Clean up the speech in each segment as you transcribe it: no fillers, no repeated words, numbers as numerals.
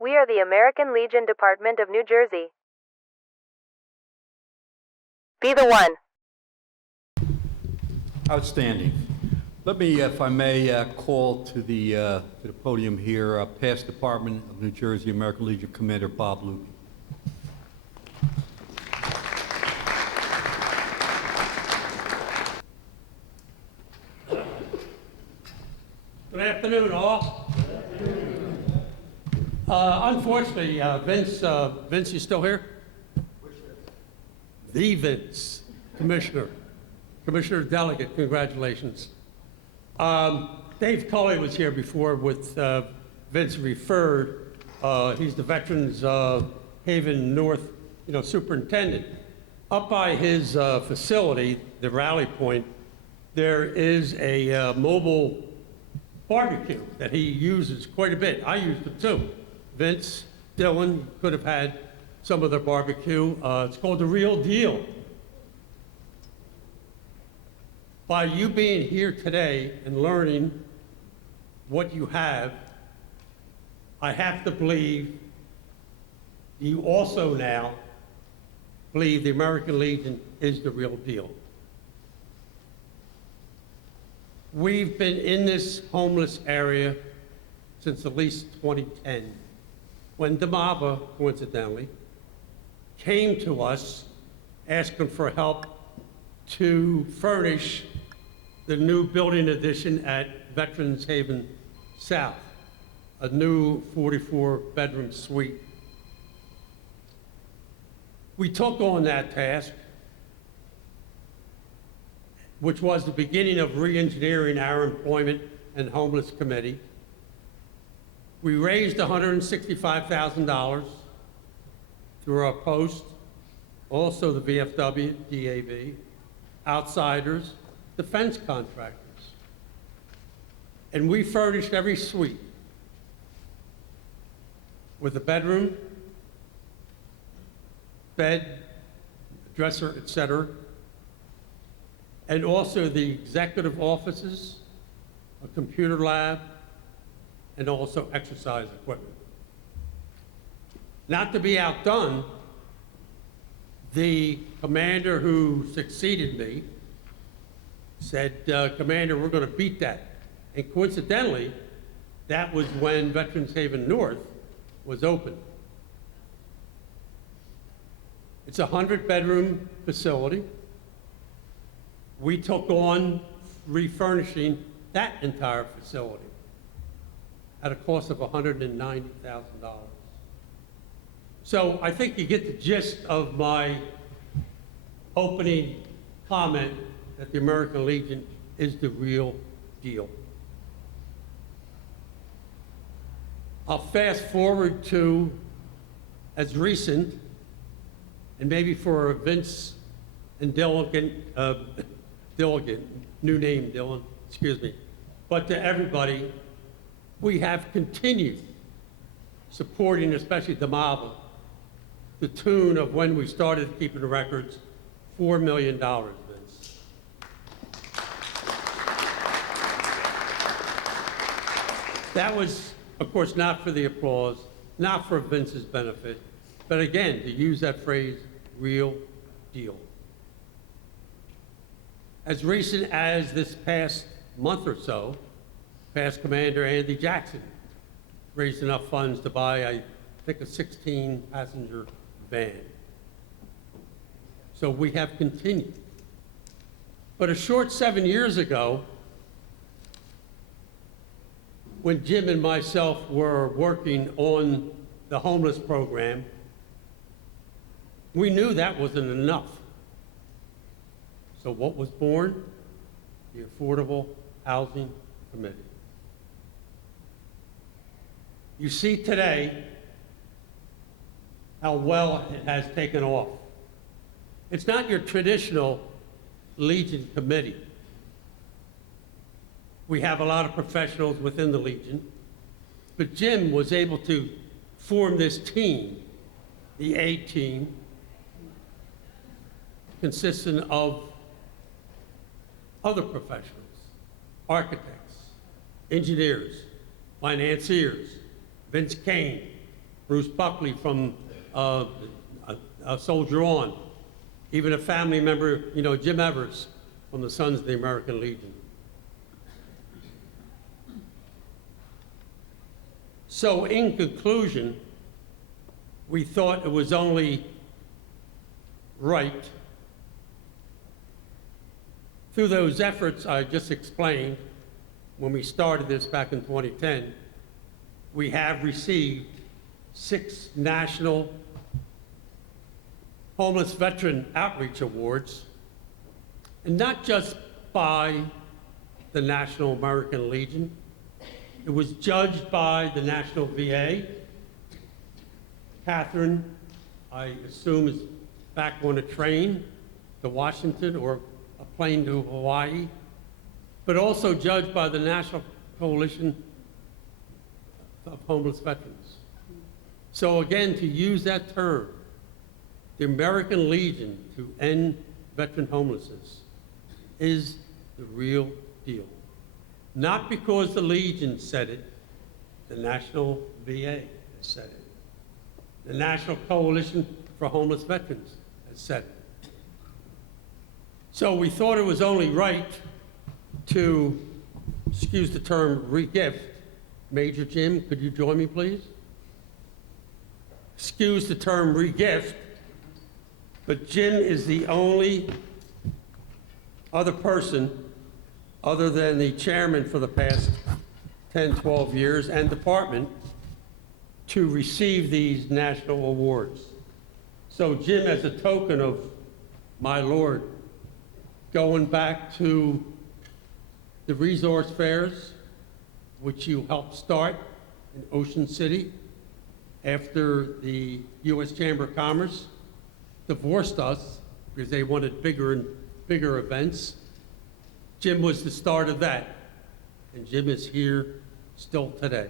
We are the American Legion Department of New Jersey. Be the one. Outstanding. Let me, if I may, call to the podium here, past Department of New Jersey American Legion Commander Bob Luby. Good afternoon, all. Unfortunately, Vince, you still here? The Vince, Commissioner Delegate, congratulations. Dave Cully was here before with Vince referred. He's the Veterans Haven North, superintendent. Up by his facility, the Rally Point, there is a mobile barbecue that he uses quite a bit. I used it too. Vince, Dylan could have had some of their barbecue. It's called The Real Deal. By you being here today and learning what you have, I have to believe you also now believe the American Legion is the real deal. We've been in this homeless area since at least 2010, when Damava, coincidentally, came to us asking for help to furnish the new building addition at Veterans Haven South, a new 44-bedroom suite. We took on that task, which was the beginning of re-engineering our employment and homeless committee. We raised $165,000 through our post, also the VFW, DAV, outsiders, defense contractors. And we furnished every suite with a bedroom, bed, dresser, etc., and also the executive offices, a computer lab, and also exercise equipment. Not to be outdone, the commander who succeeded me said, Commander, we're going to beat that. And coincidentally, that was when Veterans Haven North was open. It's a 100-bedroom facility. We took on refurnishing that entire facility at a cost of $190,000. So I think you get the gist of my opening comment that the American Legion is the real deal. I'll fast forward to as recent, and maybe for Vince and Dylan, new name Dylan, excuse me, but to everybody, we have continued supporting, especially Damava, the tune of when we started keeping the records, $4 million, Vince. That was, of course, not for the applause, not for Vince's benefit, but again, to use that phrase, real deal. As recent as this past month or so, past Commander Andy Jackson raised enough funds to buy, I think, a 16-passenger van. So we have continued. But a short 7 years ago, when Jim and myself were working on the homeless program, we knew that wasn't enough. So what was born? The Affordable Housing Committee. You see today how well it has taken off. It's not your traditional Legion committee. We have a lot of professionals within the Legion, but Jim was able to form this team, the A team, consisting of other professionals, architects, engineers, financiers, Vince Kane, Bruce Buckley from Soldier On, even a family member, Jim Evers from the Sons of the American Legion. So in conclusion, we thought it was only right, through those efforts I just explained, when we started this back in 2010, we have received 6 national homeless veteran outreach awards, and not just by the National American Legion. It was judged by the National VA. Catherine, I assume, is back on a train to Washington or a plane to Hawaii, but also judged by the National Coalition of Homeless Veterans. So again, to use that term, the American Legion to end veteran homelessness is the real deal. Not because the Legion said it, the National VA has said it. The National Coalition for Homeless Veterans has said it. So we thought it was only right to, excuse the term, re-gift. Major Jim, could you join me, please? Excuse the term re-gift, but Jim is the only other person other than the chairman for the past 10, 12 years and department to receive these national awards. So Jim, as a token of, my Lord, going back to the resource fairs, which you helped start in Ocean City after the U.S. Chamber of Commerce divorced us because they wanted bigger and bigger events. Jim was the start of that, and Jim is here still today.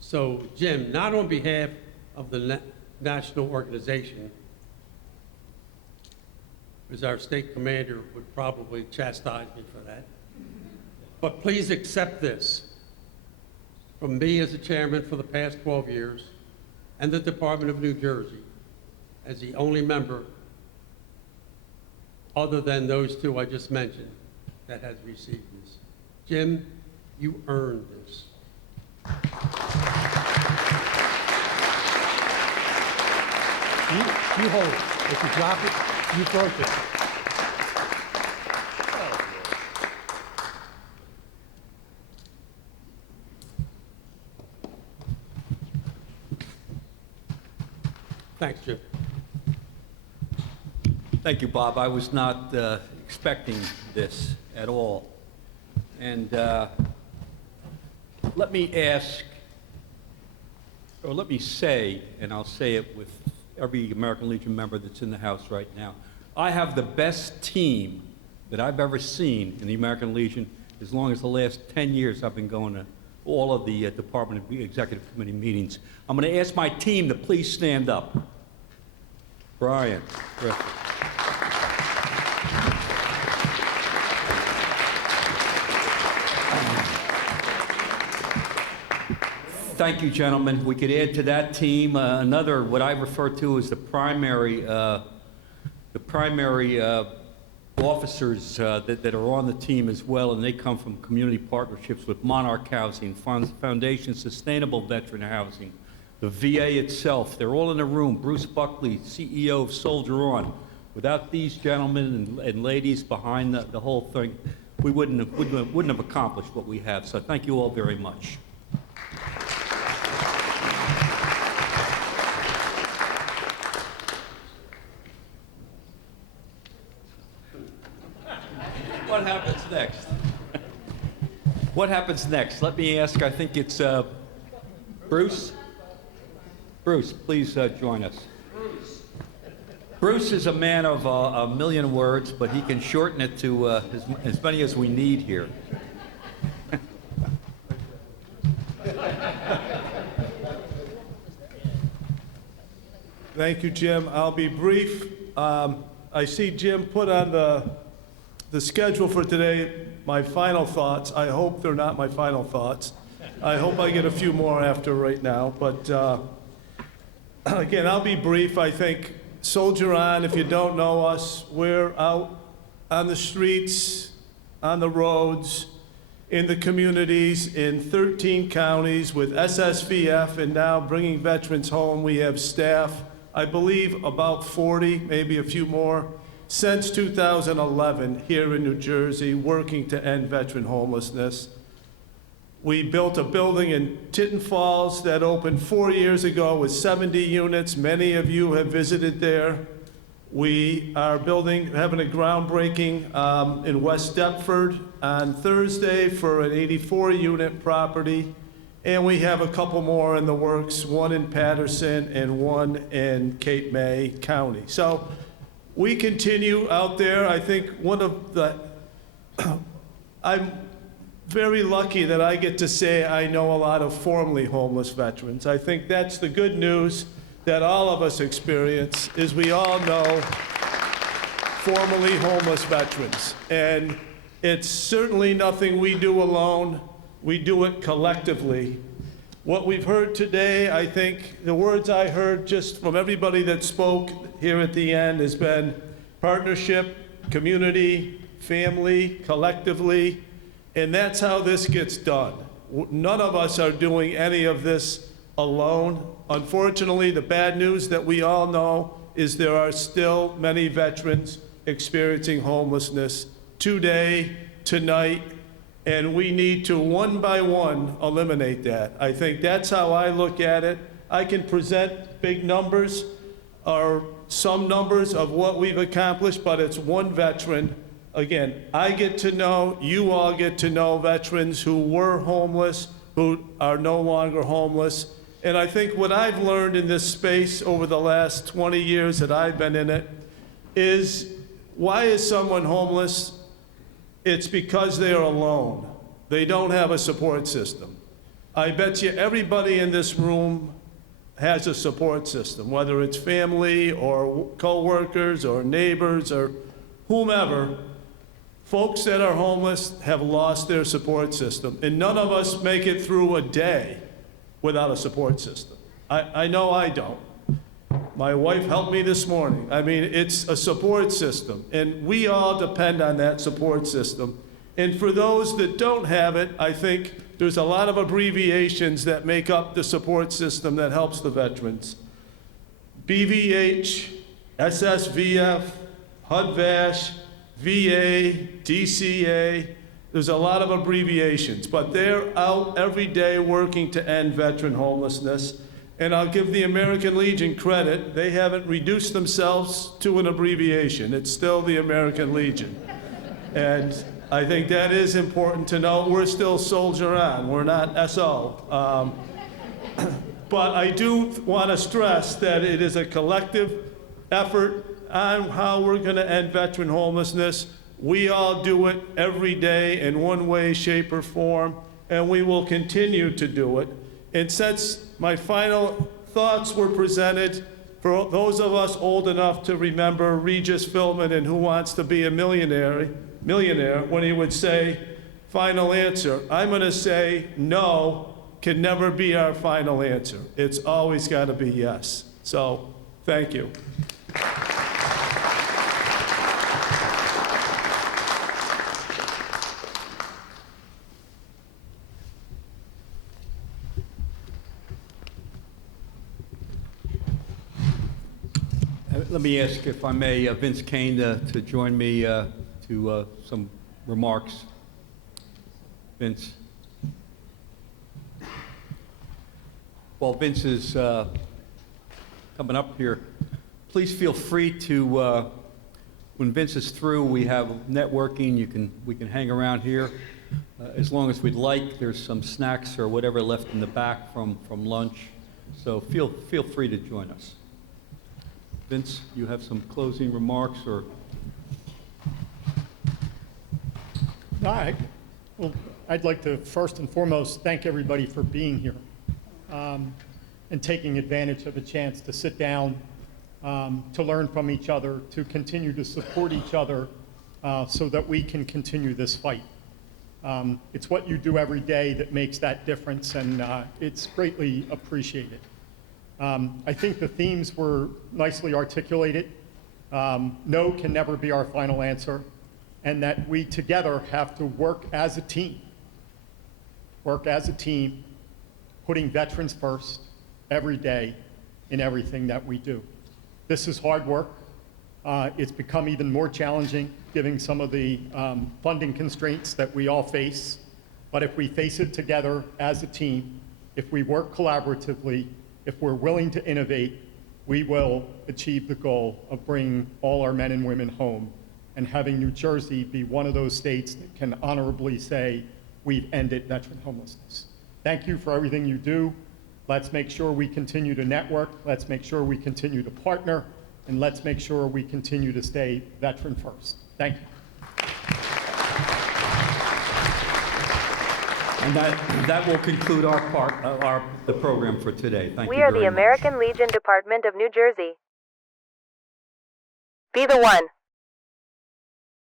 So Jim, not on behalf of the national organization, because our state commander would probably chastise me for that, but please accept this from me as the chairman for the past 12 years and the Department of New Jersey as the only member other than those 2 I just mentioned that has received this. Jim, you earned this. You hold it. If you drop it, you broke it. Thanks, Jim. Thank you, Bob. I was not expecting this at all. And let me ask, or let me say, and I'll say it with every American Legion member that's in the House right now, I have the best team that I've ever seen in the American Legion as long as the last 10 years I've been going to all of the Department of Executive Committee meetings. I'm going to ask my team to please stand up. Brian. Griffith. Thank you, gentlemen. We could add to that team another, what I refer to as the primary officers that are on the team as well, and they come from community partnerships with Monarch Housing, Foundation Sustainable Veteran Housing, the VA itself. They're all in the room. Bruce Buckley, CEO of Soldier On. Without these gentlemen and ladies behind the whole thing, we wouldn't have accomplished what we have. So thank you all very much. What happens next? What happens next? Let me ask, I think it's Bruce? Bruce, please join us. Bruce is a man of a million words, but he can shorten it to as many as we need here. Thank you, Jim. I'll be brief. I see Jim put on the schedule for today my final thoughts. I hope they're not my final thoughts. I hope I get a few more after right now. But Again, I'll be brief. I think soldier on. If you don't know us, we're out on the streets, on the roads, in the communities, in 13 counties with SSVF, and now bringing veterans home. We have staff, I believe about 40, maybe a few more, since 2011 here in New Jersey, working to end veteran homelessness. We built a building in Tinton Falls that opened 4 years ago with 70 units. Many of you have visited there. We are having a groundbreaking in West Deptford on Thursday for an 84-unit property. And we have a couple more in the works, one in Patterson and one in Cape May County. So we continue out there. I think I'm very lucky that I get to say I know a lot of formerly homeless veterans. I think that's the good news that all of us experience, is we all know formerly homeless veterans. And it's certainly nothing we do alone. We do it collectively. What we've heard today, I think the words I heard just from everybody that spoke here at the end has been partnership, community, family, collectively, and that's how this gets done. None of us are doing any of this alone. Unfortunately, the bad news that we all know is there are still many veterans experiencing homelessness today, tonight, and we need to, one by one, eliminate that. I think that's how I look at it. I can present big numbers or some numbers of what we've accomplished, but it's one veteran. Again, I get to know, you all get to know veterans who were homeless, who are no longer homeless. And I think what I've learned in this space over the last 20 years that I've been in it is, why is someone homeless? It's because they are alone. They don't have a support system. I bet you everybody in this room has a support system, whether it's family or coworkers or neighbors or whomever. Folks that are homeless have lost their support system, and none of us make it through a day without a support system. I know I don't. My wife helped me this morning. I mean, it's a support system, and we all depend on that support system. And for those that don't have it, I think there's a lot of abbreviations that make up the support system that helps the veterans. BVH, SSVF, HUD-VASH, VA, DCA, there's a lot of abbreviations, but they're out every day working to end veteran homelessness. And I'll give the American Legion credit, they haven't reduced themselves to an abbreviation. It's still the American Legion. And I think that is important to know. We're still soldier on, we're not SO. But I do want to stress that it is a collective effort on how we're going to end veteran homelessness. We all do it every day in one way, shape, or form, and we will continue to do it. And since my final thoughts were presented, for those of us old enough to remember Regis Philbin in Who Wants to Be a Millionaire, when he would say, final answer, I'm going to say no can never be our final answer. It's always got to be yes. So, thank you. Let me ask, if I may, Vince Kane to join me to some remarks. Vince. While Vince is coming up here, please feel free to, when Vince is through, we have networking. We can hang around here as long as we'd like. There's some snacks or whatever left in the back from lunch. So feel free to join us. Vince, you have some closing remarks or? All right. Well, I'd like to first and foremost thank everybody for being here and taking advantage of a chance to sit down, to learn from each other, to continue to support each other so that we can continue this fight. It's what you do every day that makes that difference, and it's greatly appreciated. I think the themes were nicely articulated. No can never be our final answer, and that we together have to work as a team. Work as a team, putting veterans first every day in everything that we do. This is hard work. It's become even more challenging given some of the funding constraints that we all face. But if we face it together as a team, if we work collaboratively, if we're willing to innovate, we will achieve the goal of bringing all our men and women home and having New Jersey be one of those states that can honorably say, we've ended veteran homelessness. Thank you for everything you do. Let's make sure we continue to network. Let's make sure we continue to partner. And let's make sure we continue to stay veteran first. Thank you. And that will conclude the program for today. Thank you We are very the much. American Legion Department of New Jersey. Be the one.